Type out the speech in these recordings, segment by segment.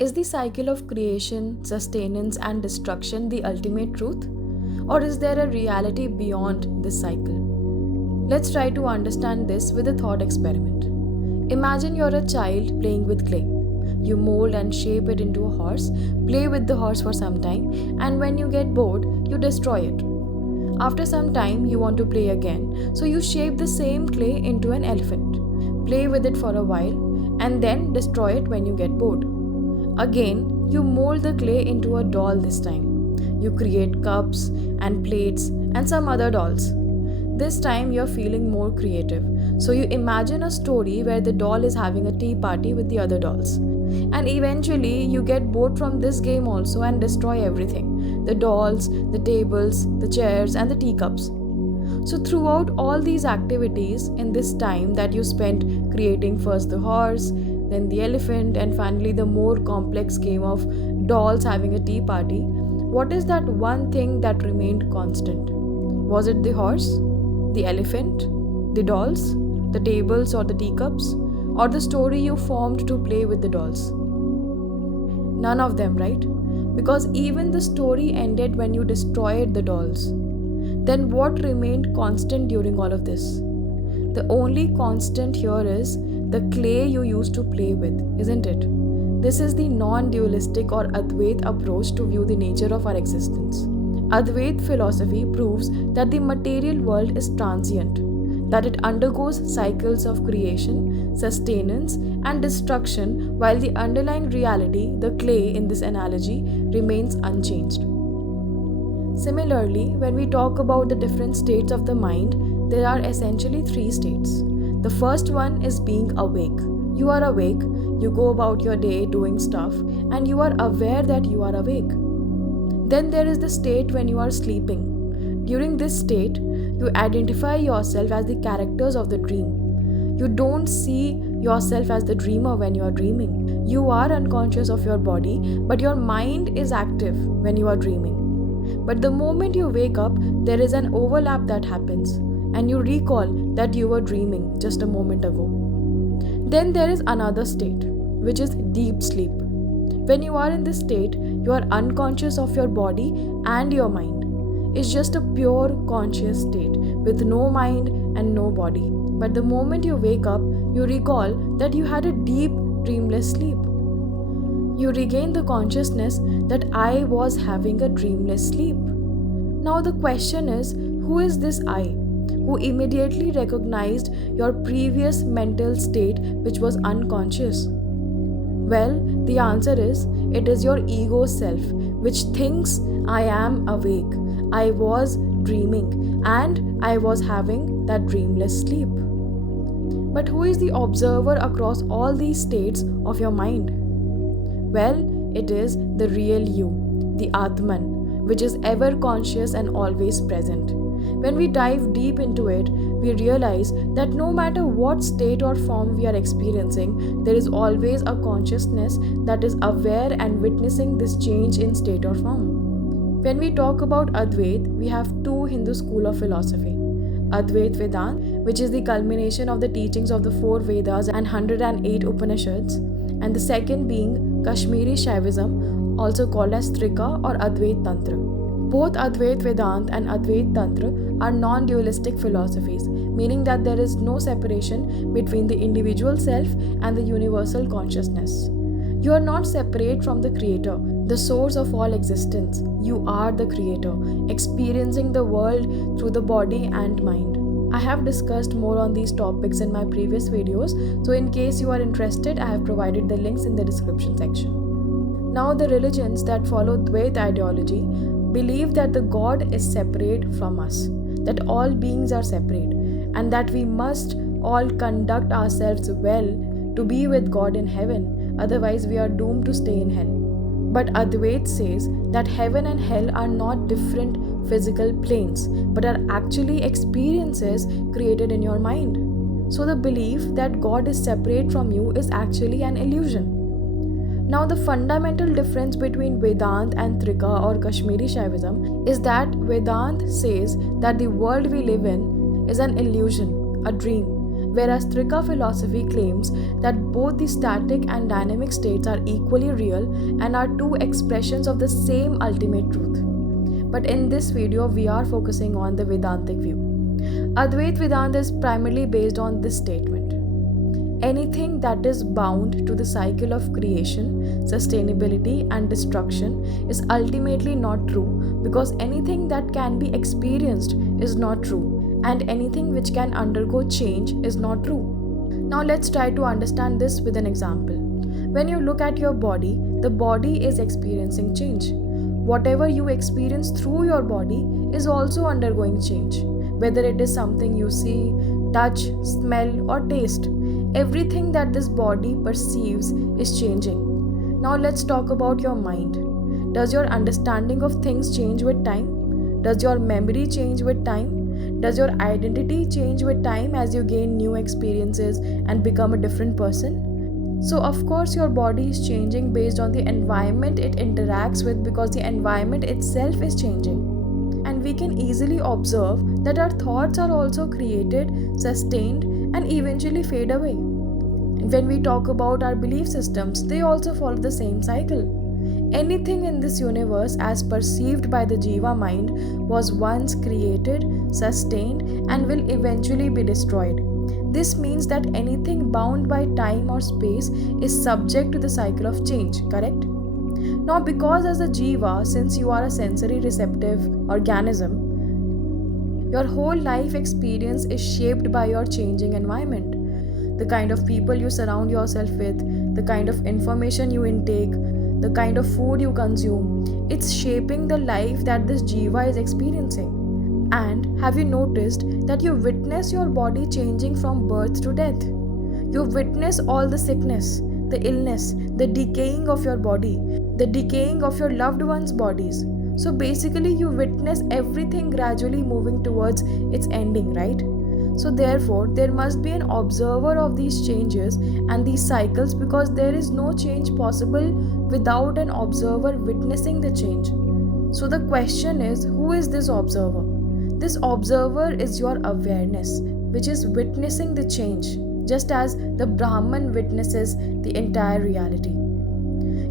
Is the cycle of creation, sustenance, and destruction the ultimate truth? Or is there a reality beyond this cycle? Let's try to understand this with a thought experiment. Imagine you're a child playing with clay. You mold and shape it into a horse, play with the horse for some time, and when you get bored, you destroy it. After some time, you want to play again, so you shape the same clay into an elephant. Play with it for a while, and then destroy it when you get bored. Again, you mold the clay into a doll this time. You create cups and plates and some other dolls. This time you're feeling more creative. So you imagine a story where the doll is having a tea party with the other dolls. And eventually you get bored from this game also and destroy everything: the dolls, the tables, the chairs, and the teacups. So, throughout all these activities, in this time that you spent creating first the horse, then the elephant, and finally the more complex game of dolls having a tea party, what is that one thing that remained constant? Was it the horse, the elephant, the dolls, the tables, or the teacups, or the story you formed to play with the dolls? None of them, right? Because even the story ended when you destroyed the dolls. Then what remained constant during all of this? The only constant here is the clay you used to play with, isn't it? This is the non-dualistic or Advait approach to view the nature of our existence. Advait philosophy proves that the material world is transient, that it undergoes cycles of creation, sustenance, and destruction, while the underlying reality, the clay in this analogy, remains unchanged. Similarly, when we talk about the different states of the mind, there are essentially three states. The first one is being awake. You are awake, you go about your day doing stuff, and you are aware that you are awake. Then there is the state when you are sleeping. During this state, you identify yourself as the characters of the dream. You don't see yourself as the dreamer when you are dreaming. You are unconscious of your body, but your mind is active when you are dreaming. But the moment you wake up, there is an overlap that happens, and you recall that you were dreaming just a moment ago. Then there is another state, which is deep sleep. When you are in this state, you are unconscious of your body and your mind. It's just a pure conscious state with no mind and no body. But the moment you wake up, you recall that you had a deep, dreamless sleep. You regain the consciousness that I was having a dreamless sleep. Now the question is, who is this I, who immediately recognized your previous mental state which was unconscious? Well, the answer is, it is your ego self which thinks I am awake, I was dreaming, and I was having that dreamless sleep. But who is the observer across all these states of your mind? Well, it is the real you, the Atman, which is ever conscious and always present. When we dive deep into it, we realize that no matter what state or form we are experiencing, there is always a consciousness that is aware and witnessing this change in state or form. When we talk about Advait, we have two Hindu schools of philosophy. Advait Vedanta, which is the culmination of the teachings of the four Vedas and 108 Upanishads, and the second being Kashmiri Shaivism, also called as Trika or Advait Tantra. Both Advait Vedanta and Advait Tantra are non-dualistic philosophies, meaning that there is no separation between the individual self and the universal consciousness. You are not separate from the Creator, the source of all existence. You are the Creator, experiencing the world through the body and mind. I have discussed more on these topics in my previous videos, so in case you are interested, I have provided the links in the description section. Now, the religions that follow Dvait ideology believe that the God is separate from us, that all beings are separate, and that we must all conduct ourselves well to be with God in heaven, otherwise we are doomed to stay in hell. But Advait says that heaven and hell are not different physical planes, but are actually experiences created in your mind. So the belief that God is separate from you is actually an illusion. Now the fundamental difference between Vedanta and Trika or Kashmiri Shaivism is that Vedanta says that the world we live in is an illusion, a dream, whereas Trika philosophy claims that both the static and dynamic states are equally real and are two expressions of the same ultimate truth. But in this video, we are focusing on the Vedantic view. Advait Vedanta is primarily based on this statement: anything that is bound to the cycle of creation, sustainability, and destruction is ultimately not true, because anything that can be experienced is not true, and anything which can undergo change is not true. Now, let's try to understand this with an example. When you look at your body, the body is experiencing change. Whatever you experience through your body is also undergoing change, whether it is something you see, touch, smell, or taste. Everything that this body perceives is changing. Now let's talk about your mind. Does your understanding of things change with time? Does your memory change with time? Does your identity change with time as you gain new experiences and become a different person? So, of course, your body is changing based on the environment it interacts with, because the environment itself is changing. And we can easily observe that our thoughts are also created, sustained, and eventually fade away. When we talk about our belief systems, they also follow the same cycle. Anything in this universe, as perceived by the Jiva mind, was once created, sustained, and will eventually be destroyed. This means that anything bound by time or space is subject to the cycle of change, correct? Now, because as a Jiva, since you are a sensory receptive organism, your whole life experience is shaped by your changing environment. The kind of people you surround yourself with, the kind of information you intake, the kind of food you consume, it's shaping the life that this Jiva is experiencing. And have you noticed that you witness your body changing from birth to death? You witness all the sickness, the illness, the decaying of your body, the decaying of your loved ones' bodies. So basically, you witness everything gradually moving towards its ending, right? So therefore, there must be an observer of these changes and these cycles, because there is no change possible without an observer witnessing the change. So the question is, who is this observer? This observer is your awareness, which is witnessing the change, just as the Brahman witnesses the entire reality.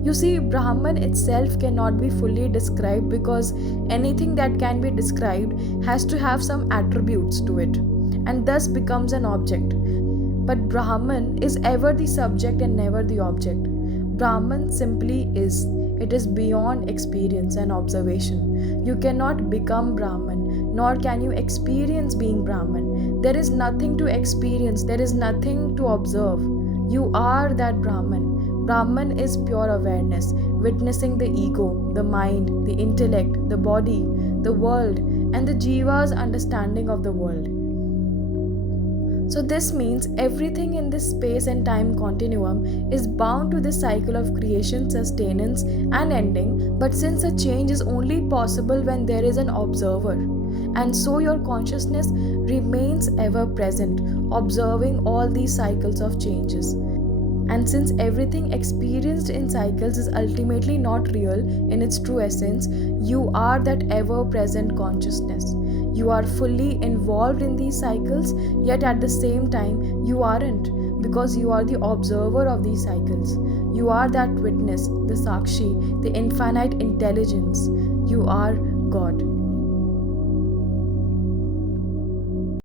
You see, Brahman itself cannot be fully described, because anything that can be described has to have some attributes to it, and thus becomes an object. But Brahman is ever the subject and never the object. Brahman simply is. It is beyond experience and observation. You cannot become Brahman, nor can you experience being Brahman. There is nothing to experience, there is nothing to observe. You are that Brahman. Brahman is pure awareness, witnessing the ego, the mind, the intellect, the body, the world, and the Jiva's understanding of the world. So this means everything in this space and time continuum is bound to this cycle of creation, sustenance, and ending, but since a change is only possible when there is an observer, and so your consciousness remains ever present, observing all these cycles of changes. And since everything experienced in cycles is ultimately not real in its true essence, you are that ever-present consciousness. You are fully involved in these cycles, yet at the same time, you aren't, because you are the observer of these cycles. You are that witness, the Sakshi, the infinite intelligence. You are God.